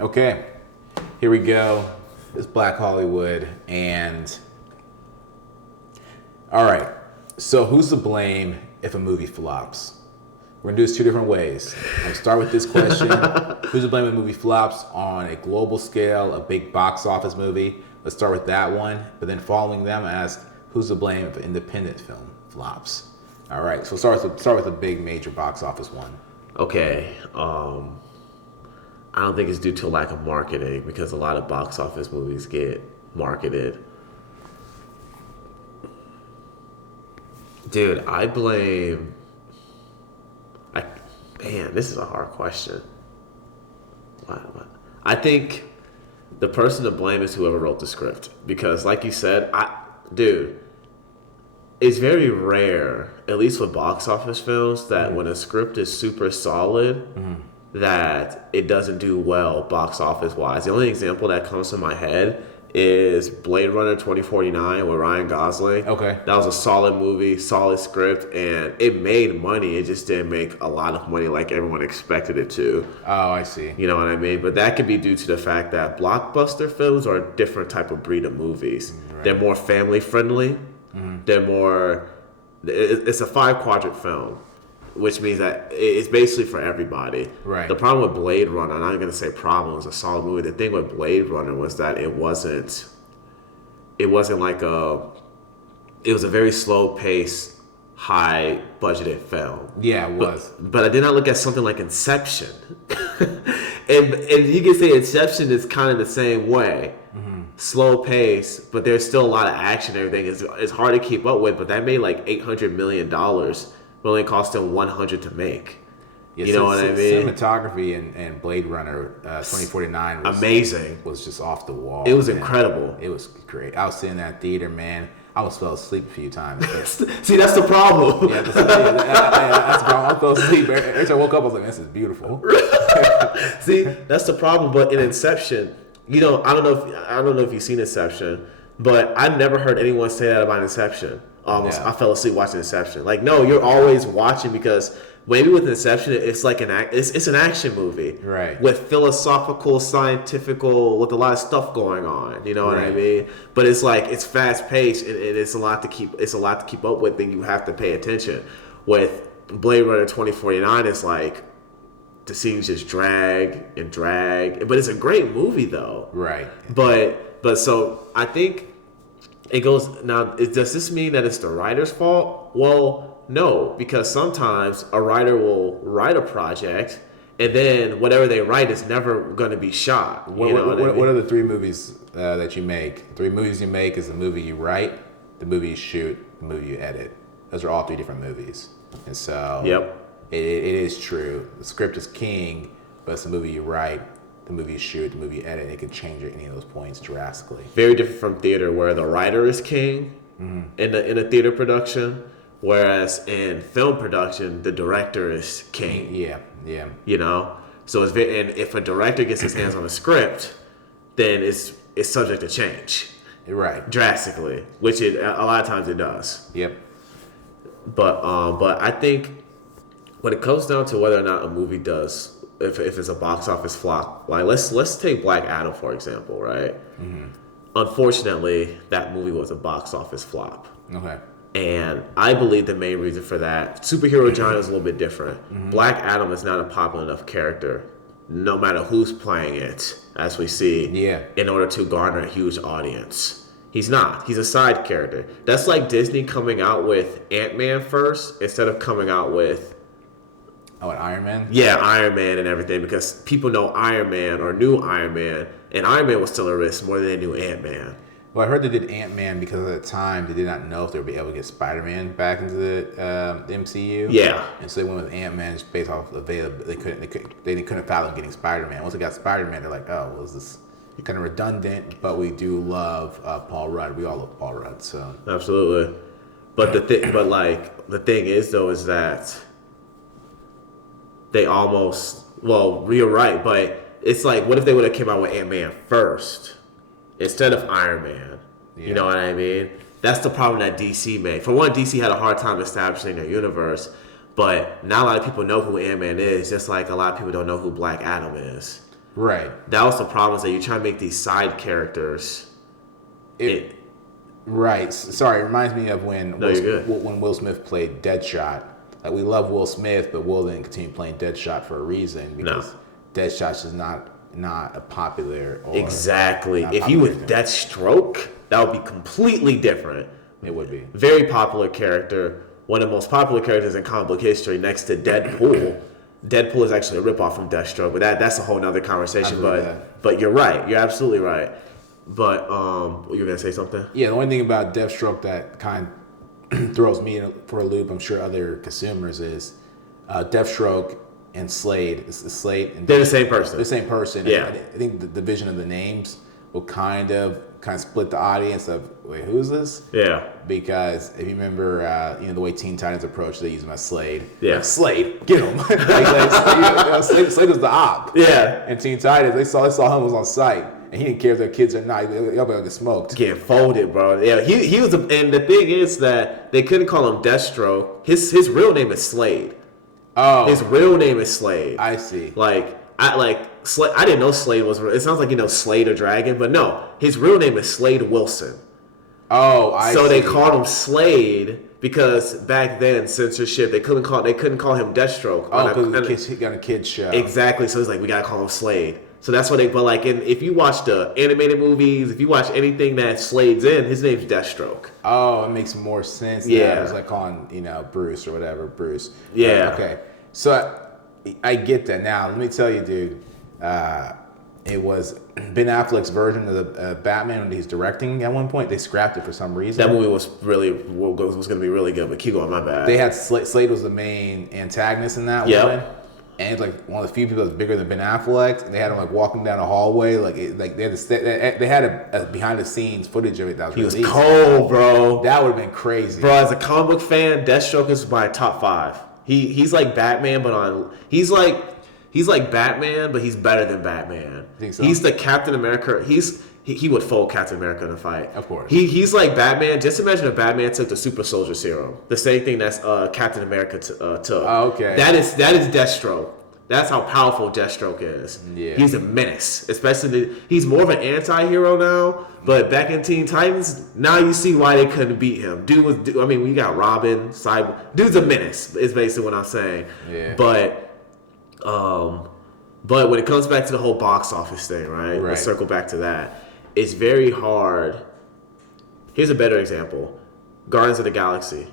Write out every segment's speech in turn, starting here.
Okay, here we go. It's Black Hollywood, and all right. So, who's to blame if a movie flops? We're gonna do this two different ways. I'm gonna start with this question: who's to blame if a movie flops on a global scale, a big box office movie? Let's start with that one. But then, following them, ask who's to blame if an independent film flops. All right. So, start with a big major box office one. Okay. I don't think it's due to a lack of marketing because a lot of box office movies get marketed. Dude, I blame. Man, this is a hard question. What? I think the person to blame is whoever wrote the script because, like you said, it's very rare, at least with box office films, that when a script is super solid, that it doesn't do well box office wise. The only example that comes to my head is Blade Runner 2049 with Ryan Gosling. Okay. That was a solid movie, solid script, and it made money. It just didn't make a lot of money like everyone expected it to. Oh, I see. You know what I mean? But that could be due to the fact that blockbuster films are a different type of breed of movies. Right. They're more family friendly. They're more... It's a 5-quadrant film, which means that it's basically for everybody. Right. The problem with Blade Runner, I'm not going to say problem, it was a solid movie. The thing with Blade Runner was that it wasn't like it was a very slow paced, high budgeted film. Yeah, it was. But I did not look at something like Inception. and you can say Inception is kind of the same way. Slow pace, but there's still a lot of action and everything. It's hard to keep up with, but that made like $800 million. But only cost them $100 to make. Yeah, you know what I mean? Cinematography and Blade Runner 2049 was amazing. Was just off the wall. It was incredible. It was great. I was sitting in that theater, man. I almost fell asleep a few times. See, that's the problem. Yeah, that's the problem. I fell asleep. Every time I woke up, I was like, "This is beautiful." See, that's the problem. But in Inception, I don't know if you've seen Inception, but I've never heard anyone say that about Inception. I fell asleep watching Inception. Like, no, you're always watching because maybe with Inception, it's like it's an action movie, right? With philosophical, scientifical, with a lot of stuff going on. You know what I mean? But it's like it's fast paced and it's a lot to keep. It's a lot to keep up with, and you have to pay attention. With Blade Runner 2049, it's like the scenes just drag, but it's a great movie though, right? But so I think. It goes now. Does this mean that it's the writer's fault? Well, no, because sometimes a writer will write a project, and then whatever they write is never going to be shot. What are the 3 movies that you make? 3 movies you make is the movie you write, the movie you shoot, the movie you edit. Those are all 3 different movies, and so it is true. The script is king, but it's the movie you write, the movie you shoot, the movie you edit. It can change at any of those points drastically. Very different from theater, where the writer is king in a theater production, whereas in film production, the director is king. Yeah. So it's very, and if a director gets his hands on a script, then it's subject to change. Right. Drastically, which a lot of times it does. Yep. But I think when it comes down to whether or not a movie does. If it's a box office flop, like let's take Black Adam for example, right? Unfortunately, that movie was a box office flop. Okay. And I believe the main reason for that, superhero genre is a little bit different. Black Adam is not a popular enough character, no matter who's playing it, as we see, in order to garner a huge audience. He's not. He's a side character. That's like Disney coming out with Ant-Man first instead of coming out with Iron Man? Yeah, Iron Man and everything, because people know Iron Man or knew Iron Man, and Iron Man was still a risk more than they knew Ant-Man. Well, I heard they did Ant-Man because at the time they did not know if they would be able to get Spider-Man back into the MCU. Yeah. And so they went with Ant-Man just based off availability. They couldn't fathom getting Spider-Man. Once they got Spider-Man, they're like, oh, well, is this kind of redundant? But we do love Paul Rudd. We all love Paul Rudd. So absolutely. But the thing is though is that they almost, you're right, but it's like, what if they would have came out with Ant-Man first instead of Iron Man? Yeah. You know what I mean? That's the problem that DC made. For one, DC had a hard time establishing their universe, but not a lot of people know who Ant-Man is, just like a lot of people don't know who Black Adam is. Right. That was the problem, is that you try to make these side characters. Right. Sorry, it reminds me of when Will Smith played Deadshot. Like, we love Will Smith, but Will didn't continue playing Deadshot for a reason, because Deadshot's just not a popular. Exactly. If he was Deathstroke, that would be completely different. It would be. Very popular character. One of the most popular characters in comic book history, next to Deadpool. Deadpool is actually a ripoff from Deathstroke, but that's a whole nother conversation. But you're right. You're absolutely right. But you were gonna say something? Yeah, the only thing about Deathstroke that kind of throws me for a loop, I'm sure other consumers, is Deathstroke and Slade. They're the same person. The same person. Yeah. I think the division of the names will kind of split the audience of, wait, who's this? Yeah. Because if you remember, the way Teen Titans approached, they use him as Slade. Yeah. Like, Slade, get him. Slade was the op. Yeah. And Teen Titans, they saw him was on site, and he didn't care if their kids or not. Y'all better get smoked. Get folded, bro. Yeah, he was, and the thing is that they couldn't call him Deathstroke. His real name is Slade. Oh. His real name is Slade. I see. Slade. I didn't know Slade was. It sounds like Slade or Dragon, but no, his real name is Slade Wilson. Oh, I see. So they called him Slade because back then censorship, they couldn't call him Deathstroke. Oh, because he got a kid's show. Exactly. So it's like, we gotta call him Slade. So that's what they. But if you watch the animated movies, if you watch anything that Slade's in, his name's Deathstroke. Oh, it makes more sense. Yeah. It was like calling Bruce or whatever, Bruce. Yeah. Okay. So I get that. Now let me tell you, dude. It was Ben Affleck's version of the Batman when he's directing at one point. They scrapped it for some reason. That movie was going to be really good, but keep going, my bad. They had Slade was the main antagonist in that one. And it's like one of the few people that's bigger than Ben Affleck. And they had him walking down a hallway, they had a behind the scenes footage of it that was released. He was cold, bro. That would have been crazy, bro. As a comic book fan, Deathstroke is my top 5. He's like Batman, but he's like Batman, but he's better than Batman. Think so? He's the Captain America. He would fold Captain America in a fight. Of course. He's like Batman. Just imagine if Batman took the Super Soldier Serum, the same thing that's Captain America took. Oh, okay. That is Deathstroke. That's how powerful Deathstroke is. Yeah. He's a menace. He's more of an anti-hero now, but back in Teen Titans, now you see why they couldn't beat him. We got Robin, Cyborg. Dude's a menace, is basically what I'm saying. Yeah. But when it comes back to the whole box office thing, right? Let's circle back to that. It's very hard. Here's a better example. Guardians of the Galaxy.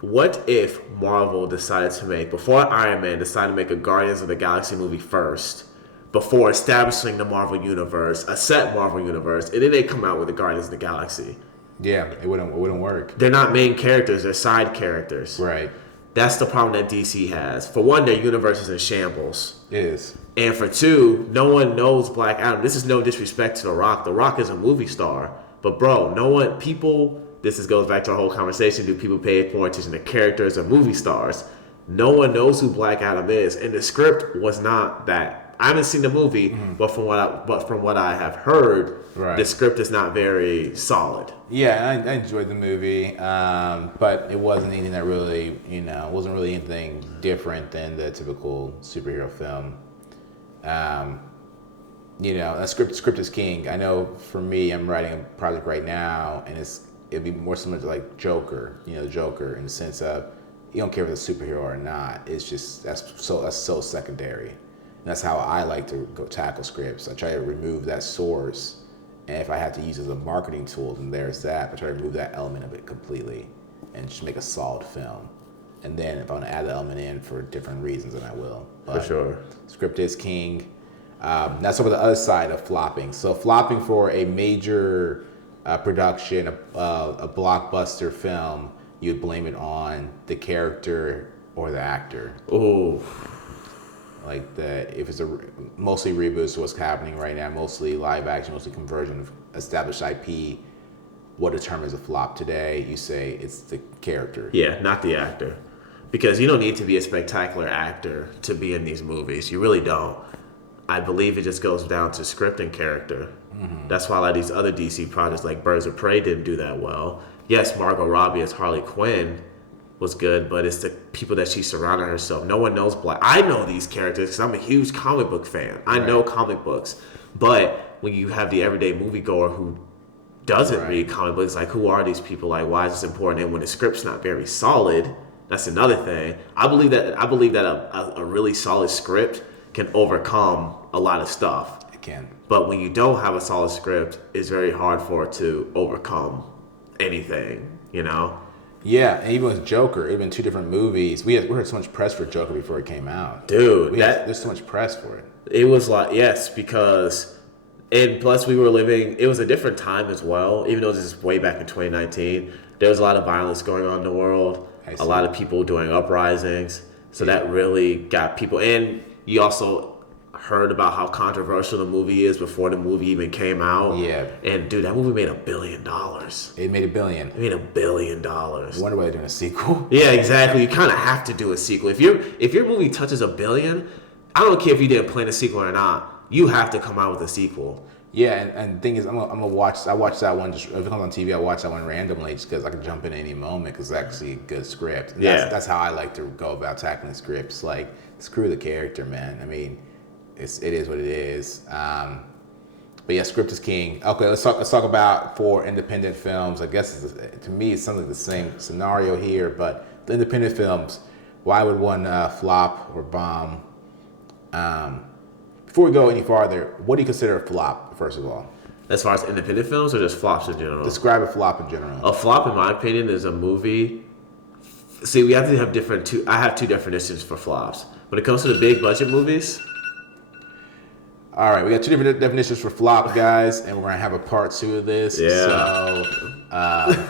What if Marvel decided to before Iron Man decided to make a Guardians of the Galaxy movie first, before establishing the Marvel Universe, a set Marvel Universe, and then they come out with the Guardians of the Galaxy? Yeah, it wouldn't work. They're not main characters, they're side characters. Right. That's the problem that DC has. For one, their universe is in shambles. It is. And for two, no one knows Black Adam. This is no disrespect to The Rock. The Rock is a movie star. But bro, goes back to our whole conversation. Do people pay more attention to characters or movie stars? No one knows who Black Adam is. And the script was not that. I haven't seen the movie, but from what I have heard, the script is not very solid. Yeah, I enjoyed the movie, but it wasn't anything that really, wasn't really anything different than the typical superhero film. A script is king. I know for me, I'm writing a project right now, and it'd be more similar to like Joker, Joker, in the sense of you don't care if it's a superhero or not. It's just that's so secondary. And that's how I like to go tackle scripts. I try to remove that source, and if I have to use it as a marketing tool, then there's that. I try to remove that element of it completely, and just make a solid film. And then if I want to add the element in for different reasons, then I will. But for sure, script is king. That's over the other side of flopping. So flopping for a major production, a blockbuster film, you'd blame it on the character or the actor. Ooh. If it's mostly reboots, what's happening right now, mostly live action, mostly conversion of established IP, what determines a flop today? You say it's the character. Yeah, not the actor. Because you don't need to be a spectacular actor to be in these movies. You really don't. I believe it just goes down to script and character. Mm-hmm. That's why a lot of these other DC projects like Birds of Prey didn't do that well. Yes, Margot Robbie as Harley Quinn was good, but it's the people that she surrounded herself. No one knows Black. I know these characters because I'm a huge comic book fan. I know comic books, but when you have the everyday moviegoer who doesn't read comic books, like, who are these people? Like, why is this important? And when the script's not very solid, that's another thing. I believe that a really solid script can overcome a lot of stuff. It can. But when you don't have a solid script, it's very hard for it to overcome anything, you know? Yeah, and even with Joker, even 2 different movies. We heard so much press for Joker before it came out. Dude, there's so much press for it. It was like, yes, because, and plus we were living, it was a different time as well. Even though this is way back in 2019, there was a lot of violence going on in the world. A lot of people doing uprisings. So that really got people, and you also heard about how controversial the movie is before the movie even came out. Yeah. And dude, that movie made $1 billion. It made $1 billion. It made $1 billion. I wonder why they're doing a sequel. Yeah, exactly. You kind of have to do a sequel. If your movie touches $1 billion, I don't care if you didn't plan a sequel or not. You have to come out with a sequel. Yeah, and the thing is, I'm gonna watch. I watch that one just if it comes on TV. I watch that one randomly just because I can jump in at any moment because it's actually a good script. And that's how I like to go about tackling scripts. Like, screw the character, man. I mean, it is what it is. But yeah, script is king. Okay, let's talk about for independent films. I guess to me it's something the same scenario here, but the independent films, why would one flop or bomb? Before we go any farther, what do you consider a flop, first of all? As far as independent films or just flops in general? Describe a flop in general. A flop, in my opinion, is a movie. See, we have to have I have 2 definitions for flops. When it comes to the big budget movies. All right, we got 2 different definitions for flop, guys, and we're gonna have a part 2 of this. Yeah. So,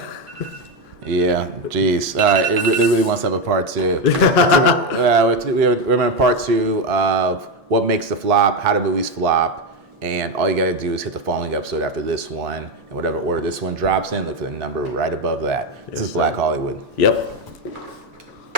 yeah, geez. All right, it really wants to have a part 2. We're gonna part 2 of what makes the flop, how do movies flop, and all you gotta do is hit the following episode after this one, and whatever order this one drops in, look for the number right above that. This is Black Hollywood. Yep.